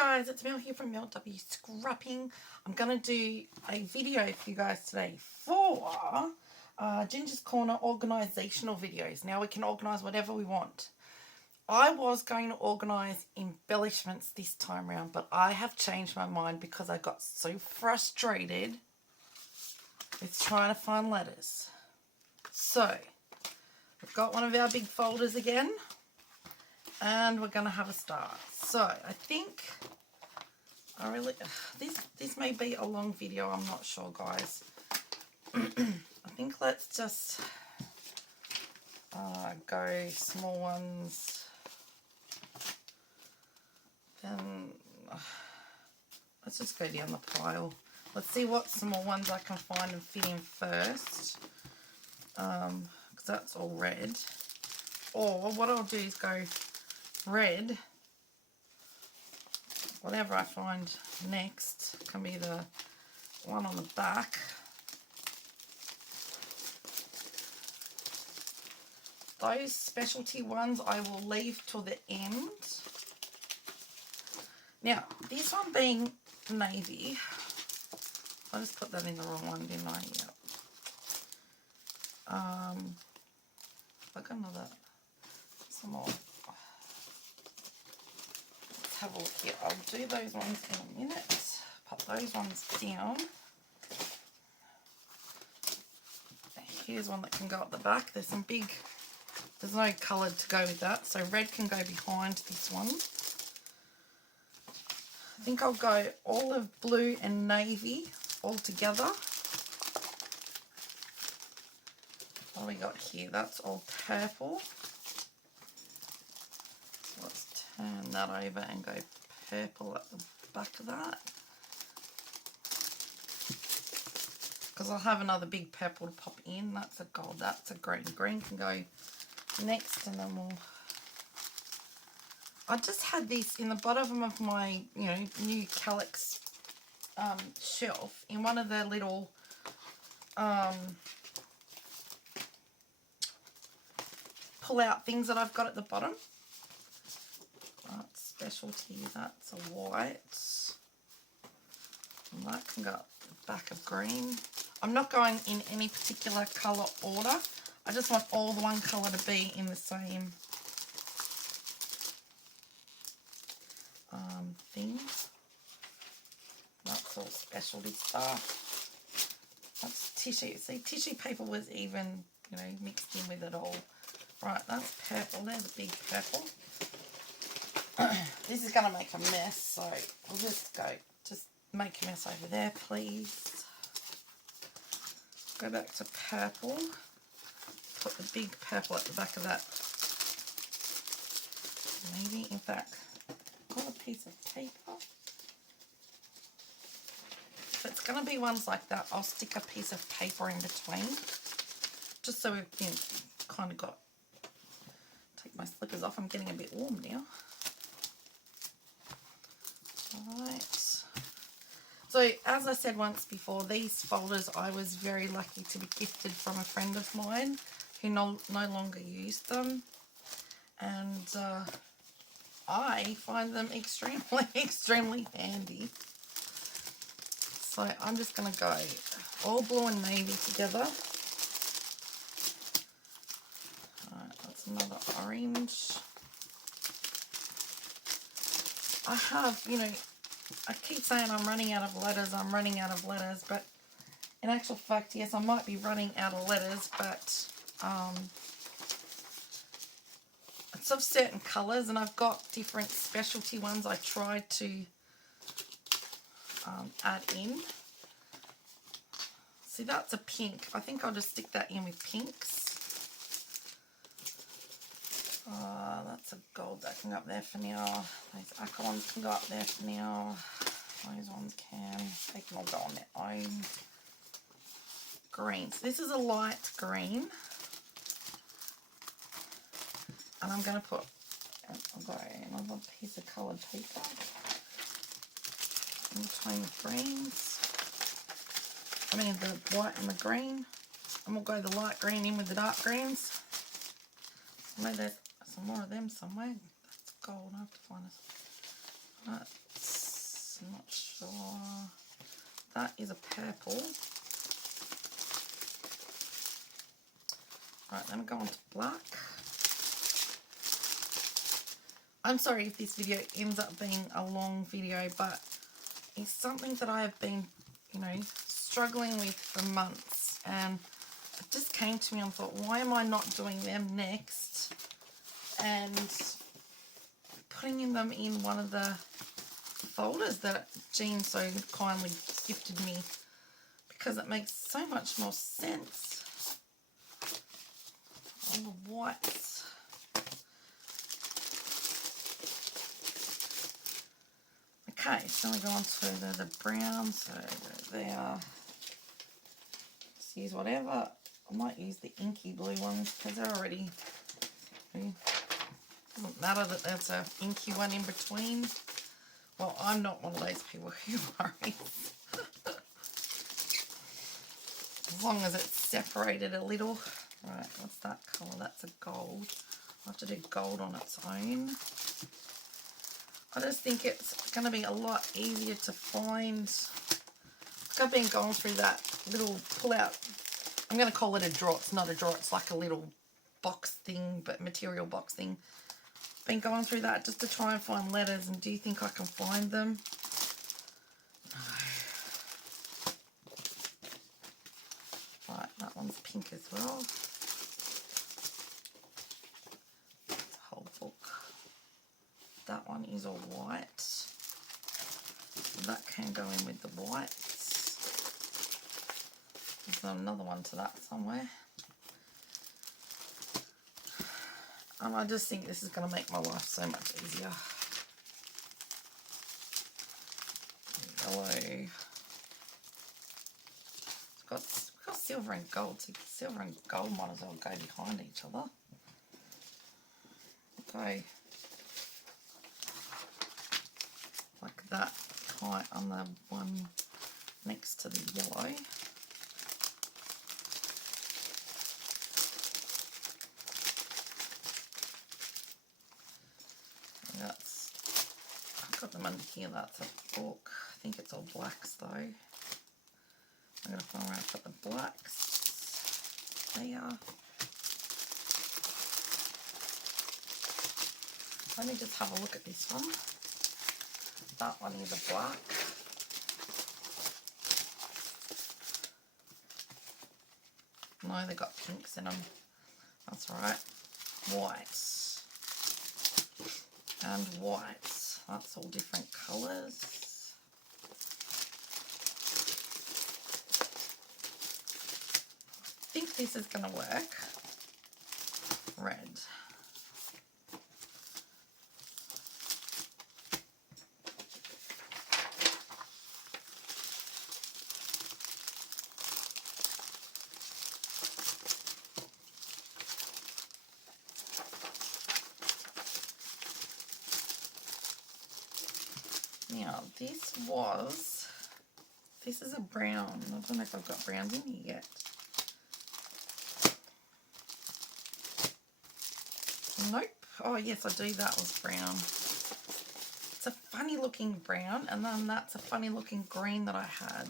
guys, it's Mel here from Mel W Scrapping. I'm going to do a video for you guys today for Ginger's Corner organisational videos. Now we can organise whatever we want. I was going to organise embellishments this time round, but I have changed my mind because I got so frustrated with trying to find letters. So, we've got one of our big folders again, and we're going to have a start. So, I think this may be a long video, I'm not sure, guys. I think let's just go small ones. Then let's just go down the pile. Let's see what small ones I can find and fit in first. Because that's all red. Or what I'll do is go red. Whatever I find next can be the one on the back. Those specialty ones I will leave till the end. Now, this one being navy, I just put that in the wrong one, didn't I? Yep. I got another, some more. Let's have a look here. I'll do those ones in a minute. Put those ones down. Here's one that can go at the back. There's some big, there's no colour to go with that, so red can go behind this one. I think I'll go olive blue and navy all together. What do we got here? That's all purple. So let's turn that over and go purple at the back of that. Because I'll have another big purple to pop in. That's a gold, that's a green. Green can go next, and then we'll... I just had this in the bottom of my, new Calyx shelf in one of the little pull-out things that I've got at the bottom. That's specialty, that's a white. And that can go up the back of green. I'm not going in any particular colour order. I just want all the one colour to be in the same thing. That's all specialty stuff. That's tissue. See, tissue paper was even, mixed in with it all. Right, that's purple. There's a big purple. This is going to make a mess, so we'll just make a mess over there, please. Go back to purple. Put the big purple at the back of that. Maybe, in fact, got a piece of paper. If it's going to be ones like that, I'll stick a piece of paper in between. Just so we've kind of got... Take my slippers off. I'm getting a bit warm now. Alright. So, as I said once before, these folders I was very lucky to be gifted from a friend of mine who no longer used them. And I find them extremely handy. So I'm just going to go all blue and navy together. Alright, that's another orange. I have, I keep saying I'm running out of letters, but in actual fact, yes, I might be running out of letters, but it's of certain colours, and I've got different specialty ones I tried to add in. See, that's a pink. I think I'll just stick that in with pinks. That's a gold that can go up there for now. Those aqua ones can go up there for now. Those ones can. They can all go on their own. Green. So this is a light green. And I'm going to put, I've got another piece of coloured paper in between the greens. I mean the white and the green. And we'll go the light green in with the dark greens. Maybe there's some more of them somewhere. That's gold. I have to find it. Right. I'm not sure. That is a purple. Right, then we go on to black. I'm sorry if this video ends up being a long video, but it's something that I have been, struggling with for months. And it just came to me and thought, why am I not doing them next? And putting them in one of the folders that Jean so kindly gifted me, because it makes so much more sense. All the whites. Okay, so we go on to the brown. So there. Just use whatever. I might use the inky blue ones because they're already. Doesn't matter that there's an inky one in between. Well, I'm not one of those people who worries. As long as it's separated a little. Right, what's that colour? That's a gold. I'll have to do gold on its own. I just think it's going to be a lot easier to find. I've been going through that little pull-out. I'm going to call it a drawer. It's not a drawer. It's like a little box thing, but material box thing. Been going through that just to try and find letters, and do you think I can find them? No. Right, that one's pink as well. Whole book. That one is all white. So that can go in with the whites. There's another one to that somewhere. And I just think this is going to make my life so much easier. Yellow. It's got silver and gold. So silver and gold might as well go behind each other. Okay. Like that height on the one next to the yellow. I've got them under here. That's a book. I think it's all blacks though. I'm going to find where I've got the blacks. There. Let me just have a look at this one. That one is a black. No, they got pinks in them. That's right. White. And white. That's all different colours. I think this is going to work. Red. Now, this is a brown. I don't know if I've got browns in here yet. Nope. Oh, yes, I do. That was brown. It's a funny looking brown, and then that's a funny looking green that I had.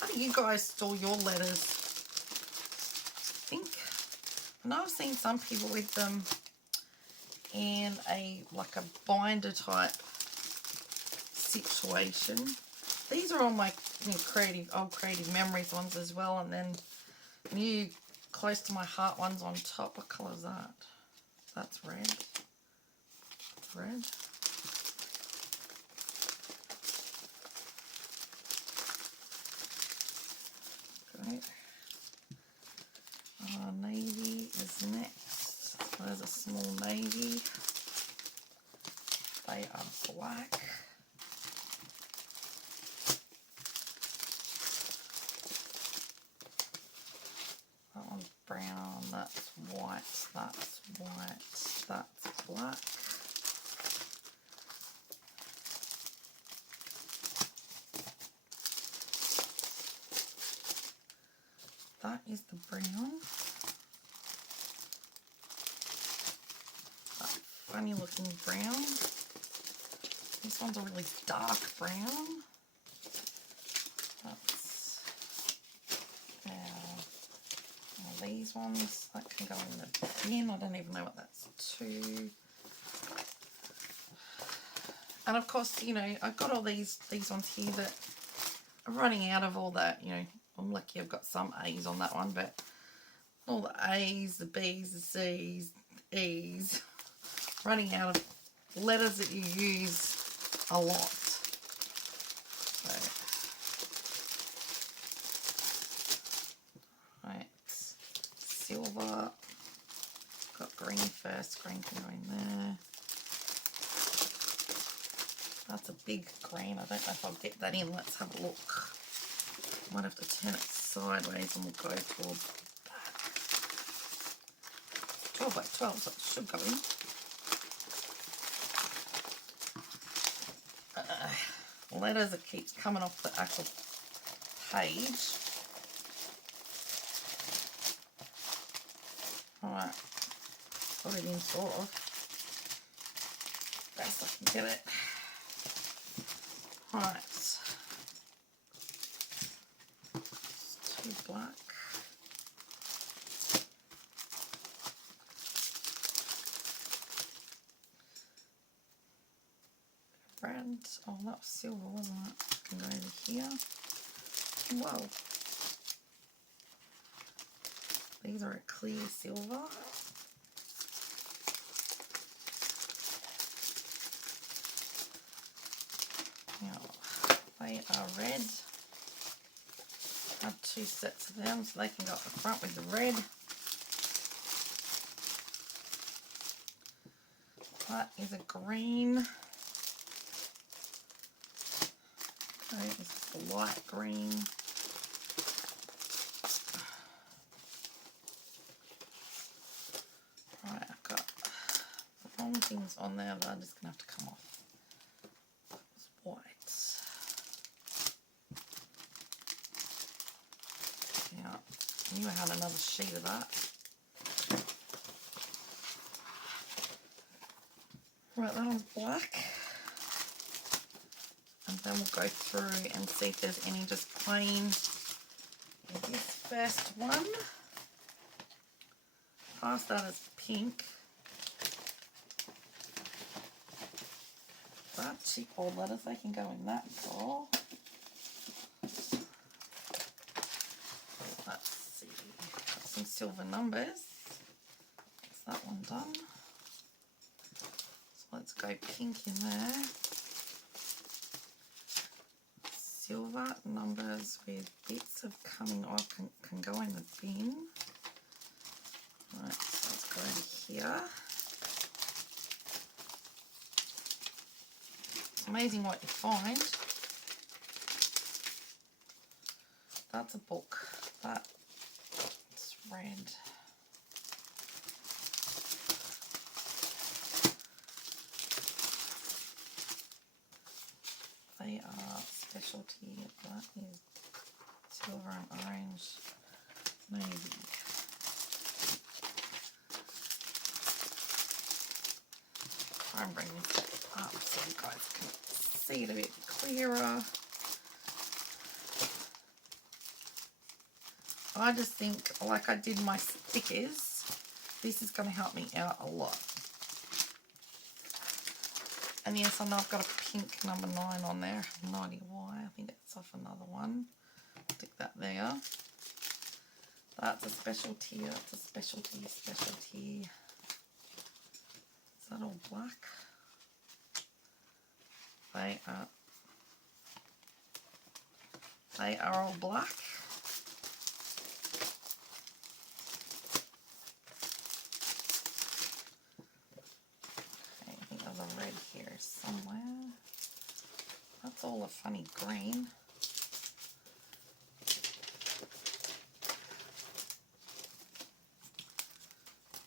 How do you guys store your letters? I know I've seen some people with them in like a binder type situation. These are all my old creative memories ones as well, and then new close to my heart ones on top. What colour is that? That's red. It's red. Great. Navy is next. So there's a small navy. They are black. That one's brown, that's white, that's white, that's black. That is the brown. That funny looking brown. This one's a really dark brown. That's these ones that can go in the bin. I don't even know what that's to. And of course, you know, I've got all these ones here that are running out of all that, you know. I'm lucky I've got some A's on that one, but all the A's, the B's, the C's, the E's, running out of letters that you use a lot. So, right, silver, got green first, green can go in there. That's a big green, I don't know if I'll get that in, let's have a look. Might have to turn it sideways and we'll go towards that. 12 by 12, so it should go in. Letters, it keeps coming off the actual page. Alright, put it in sort of. Best I can get it. Alright. Too black. Red. Oh, that was silver, wasn't it? Can go over here. Whoa. These are a clear silver. Now, they are red. I have two sets of them, so they can go up the front with the red. That is a green. Okay, this is the light green. Right, I've got the wrong things on there that I'm just going to have to come off. It's white. Yeah, I knew I had another sheet of that. Right, that one's black. And then we'll go through and see if there's any just plain. This first one, past that is pink. That cheap old letters, they can go in that drawer. Let's see, got some silver numbers. Is that one done? So let's go pink in there. Silver numbers with bits of coming off can go in the bin. Right, so let's go over here. It's amazing what you find. That's a book. That's red. They are specialty. That is silver and orange. Maybe. Try and bring this up so you guys can see it a bit clearer. I just think, like I did my stickers, this is going to help me out a lot. And yes, I know I've got a pink number 9 on there. No idea why. I think it's off another one. Stick that there. That's a specialty. That's a specialty. Specialty. Is that all black? They are all black. Okay, I think there's a red here somewhere. That's all a funny green.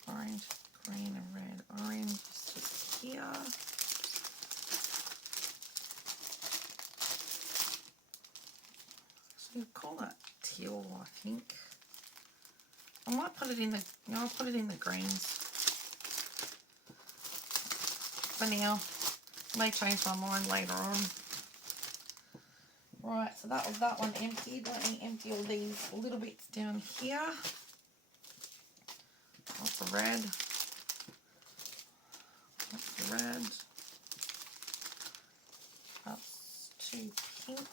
Orange, green, and red. Orange is just here. So you call that teal, I think. I might put it in the. No, I'll put it in the greens. for now. May change my mind later on. Right, so that was that one emptied. Let me empty all these little bits down here. Lots of red. Lots of red. That's 2 pink.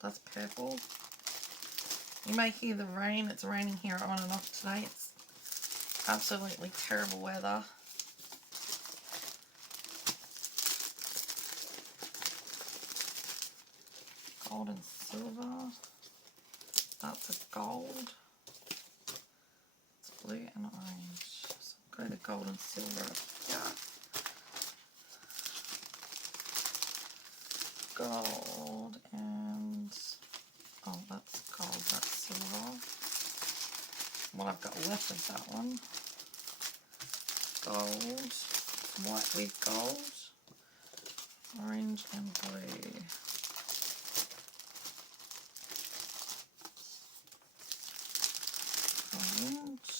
That's purple. You may hear the rain. It's raining here on and off today. It's absolutely terrible weather. Gold and silver. That's a gold. It's blue and orange. So I'll go to gold and silver up here. Gold and, oh, that's gold, that's silver. What I've got left of that one. Gold, white with gold, orange and blue. Orange,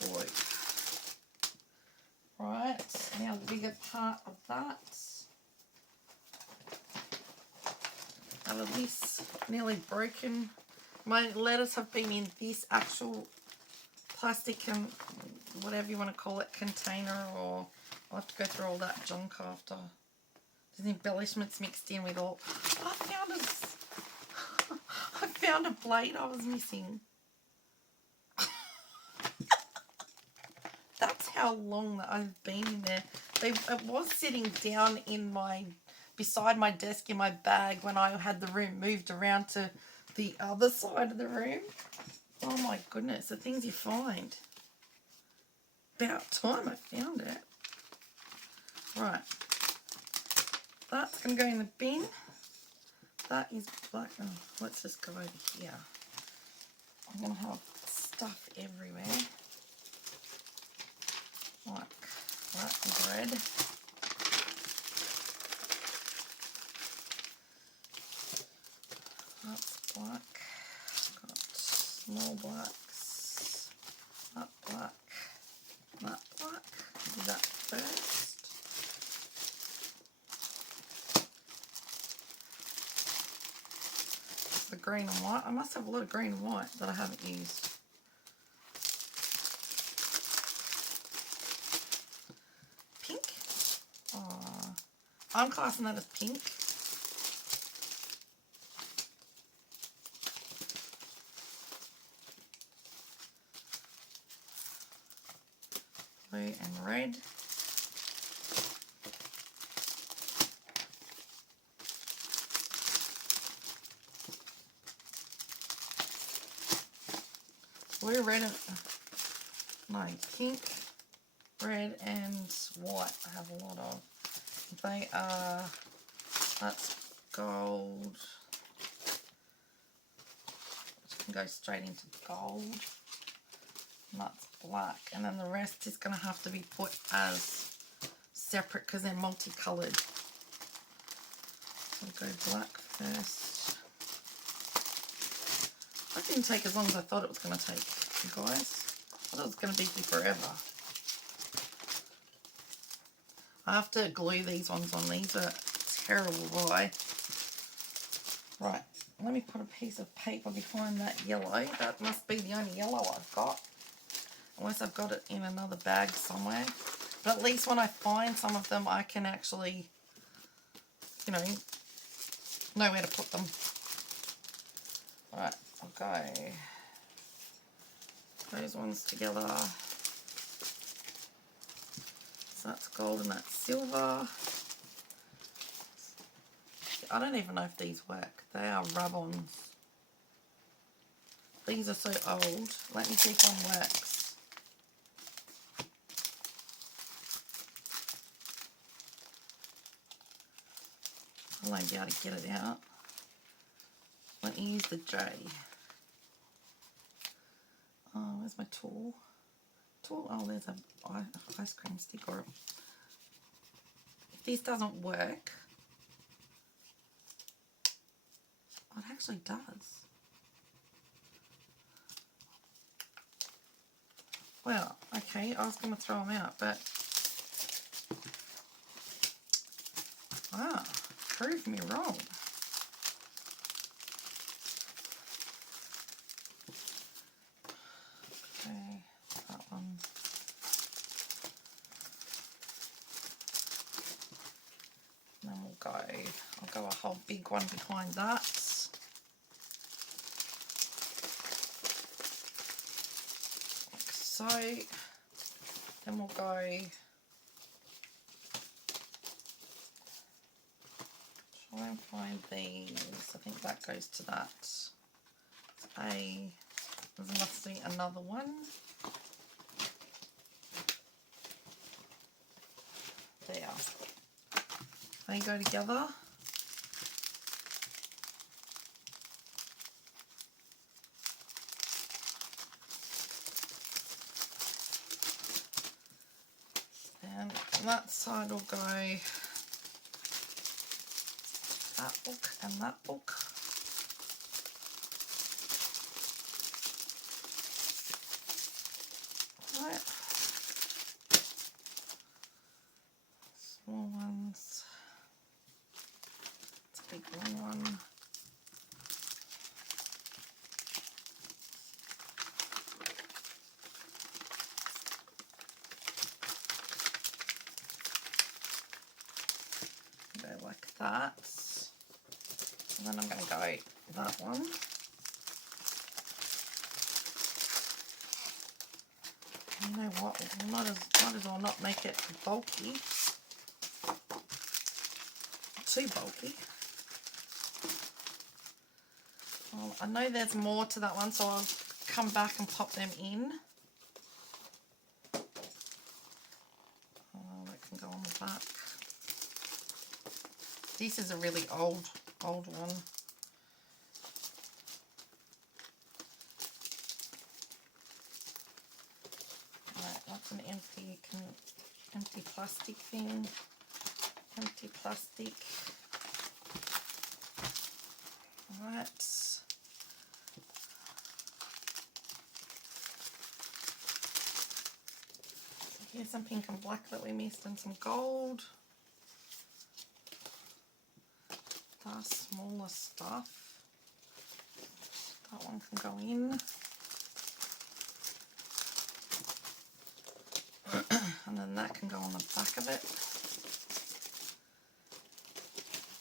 blue. Right, now the bigger part of that. Out of this nearly broken. My letters have been in this actual plastic and whatever you want to call it, container, or I'll have to go through all that junk after. There's embellishments mixed in with all. I found a blade I was missing. That's how long that I've been in there. It was sitting down in beside my desk in my bag when I had the room moved around to the other side of the room. Oh my goodness, the things you find. About time I found it. Right. That's going to go in the bin. That is black. Oh, let's just go over here. I'm going to have stuff everywhere. Like that is red. That's black. Got small blacks. That black. That black. Do that first. The green and white. I must have a lot of green and white that I haven't used. Pink. Oh, I'm classing that as pink. Blue and red. Blue, red, and no, pink, red, and white. I have a lot of. They are. That's gold. Which can go straight into gold. And that's black, and then the rest is going to have to be put as separate because they're multicoloured. So I'll go black first. That didn't take as long as I thought it was going to take, you guys. I thought it was going to be here forever. I have to glue these ones on. These are terrible by. Right, let me put a piece of paper behind that yellow. That must be the only yellow I've got. Unless I've got it in another bag somewhere. But at least when I find some of them, I can actually, you know where to put them. Alright, I'll go those ones together. So that's gold and that's silver. I don't even know if these work. They are rub-ons. These are so old. Let me see if one works. I won't be able to get it out. Let me use the J. Oh, where's my tool? Oh, there's an ice cream stick. Or if this doesn't work, oh, it actually does. Well, okay, I was going to throw them out, but... prove me wrong. Okay, that one. And then we'll go, I'll go a whole big one behind that. Like so. Then we'll go, try and find these. I think that goes to that. There must be another one. There. They go together. And on that side will go that book and that book. Right. Small ones. It's a big long one. Go like that. And then I'm going to go that one. You know what, might as well not make it bulky. Too bulky. Well, I know there's more to that one, so I'll come back and pop them in. Oh, that can go on the back. This is a really old one. Right, that's an empty plastic thing. Empty plastic. Right. Here's some pink and black that we missed and some gold. The smaller stuff. That one can go in. And then that can go on the back of it.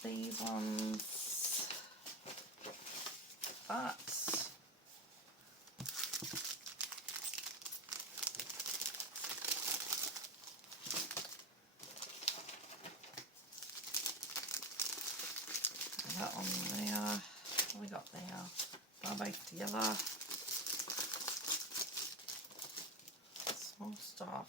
These ones, that. And that one there. What have we got there? They're both together. Small stuff.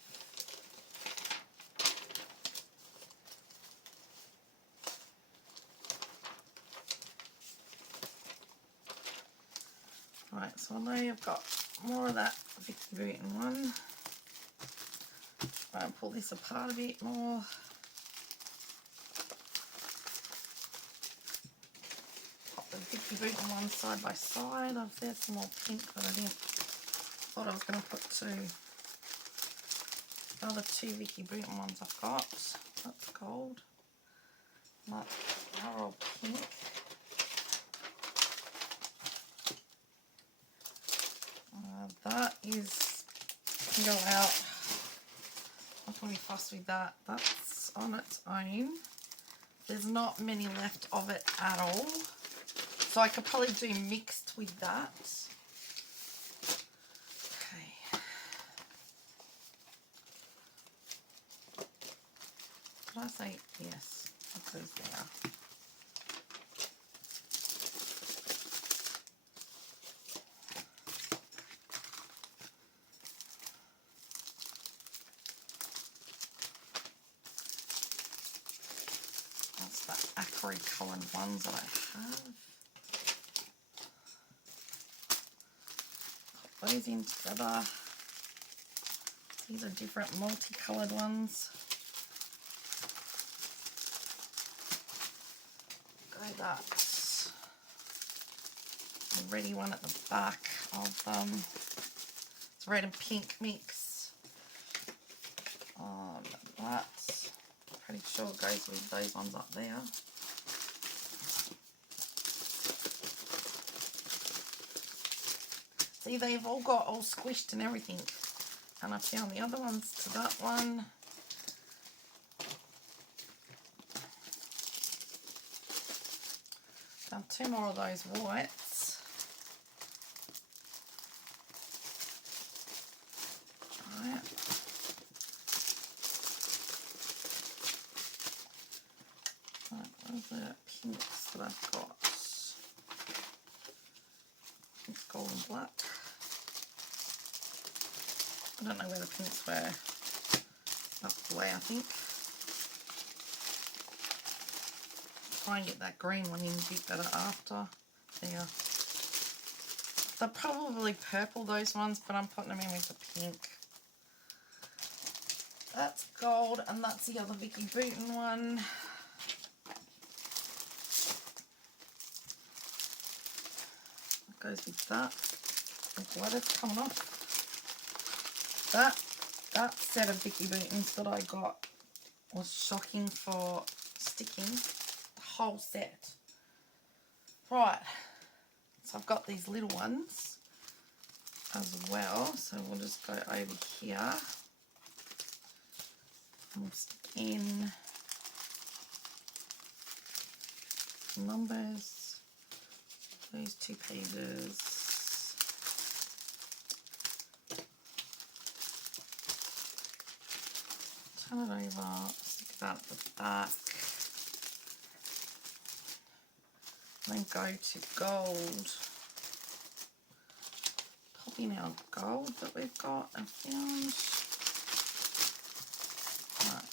Right, so I know you've got more of that Vicky Booten one. Try and pull this apart a bit more. Pop the Vicky Booten one side by side. There's some more pink that I didn't. Thought I was going to put the other two Vicky Booten ones I've got. That's gold. That are all pink. That can go out. I'm not going to be fussed with that. That's on its own. There's not many left of it at all. So I could probably do mixed with that. Okay. Did I say yes? That goes there. Coloured ones that I have. Put those in together. These are different multicoloured ones. Go that ready one at the back of them. It's red and pink mix. That's pretty sure it goes with those ones up there. See, they've all got all squished and everything. And I found the other ones to that one. Found 2 more of those whites. Right. Right, what are the pinks that I've got? Pink, gold and black. I don't know where the pinks were. Up the way, I think. Try and get that green one in a bit better after. There. They're probably purple, those ones, but I'm putting them in with the pink. That's gold, and that's the other Vicky Booten one. That goes with that. The glitter's coming off. That set of Vicky Bootens that I got was shocking for sticking. The whole set. Right. So I've got these little ones as well. So we'll just go over here. And we'll stick in numbers. Those 2 pages. Turn it over, stick that at the back, then go to gold. Pop in our gold that we've got and found. Right,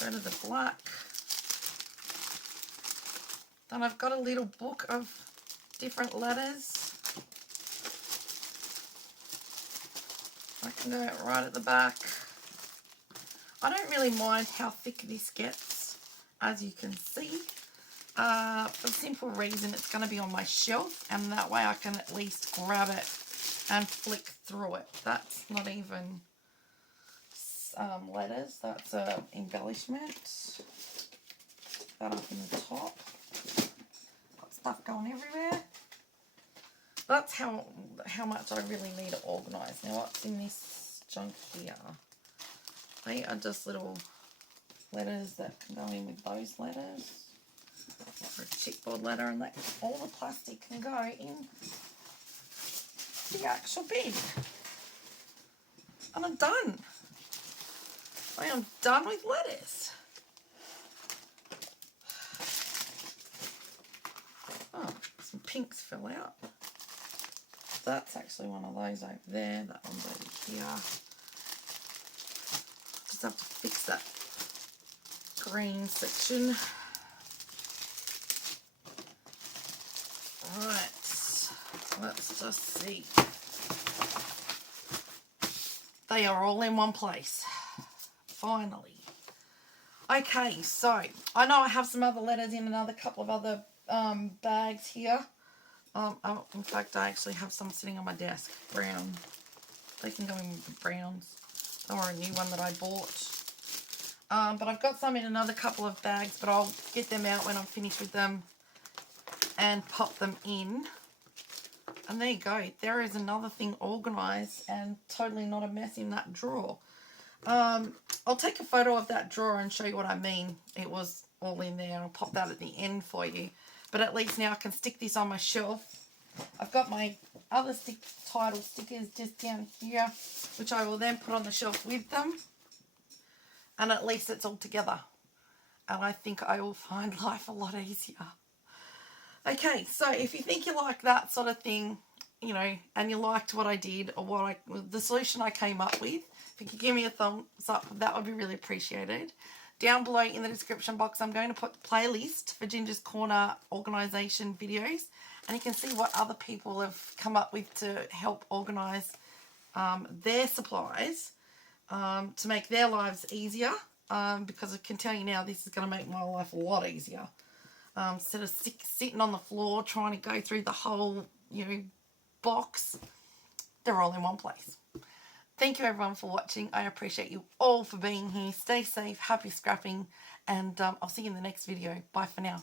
go to the black. Then I've got a little book of different letters. I can go right at the back. I don't really mind how thick this gets, as you can see, for the simple reason it's going to be on my shelf, and that way I can at least grab it and flick through it. That's not even letters, that's an embellishment. Stick that up in the top. Got stuff going everywhere. That's how much I really need to organise. Now what's in this junk here? They are just little letters that can go in with those letters. Or a chipboard letter, and that all the plastic can go in the actual big. And I'm done. I am done with letters. Oh, some pinks fell out. That's actually one of those over there. That one's over here. Just have to fix that green section. Right, let's just see. They are all in one place. Finally. Okay, so I know I have some other letters in another couple of other bags here. In fact, I actually have some sitting on my desk, brown. They can go in with the browns. Or a new one that I bought. But I've got some in another couple of bags, but I'll get them out when I'm finished with them and pop them in. And there you go. There is another thing organised and totally not a mess in that drawer. I'll take a photo of that drawer and show you what I mean. It was all in there, and I'll pop that at the end for you. But at least now I can stick this on my shelf. I've got my other title stickers just down here, which I will then put on the shelf with them. And at least it's all together. And I think I will find life a lot easier. Okay, so if you think you like that sort of thing, you know, and you liked what I did or the solution I came up with, if you could give me a thumbs up, that would be really appreciated. Down below in the description box, I'm going to put the playlist for Ginger's Corner organisation videos. And you can see what other people have come up with to help organise their supplies to make their lives easier. Because I can tell you now, this is going to make my life a lot easier. Instead of sitting on the floor trying to go through the whole, box, they're all in one place. Thank you everyone for watching. I appreciate you all for being here. Stay safe, happy scrapping, and I'll see you in the next video. Bye for now.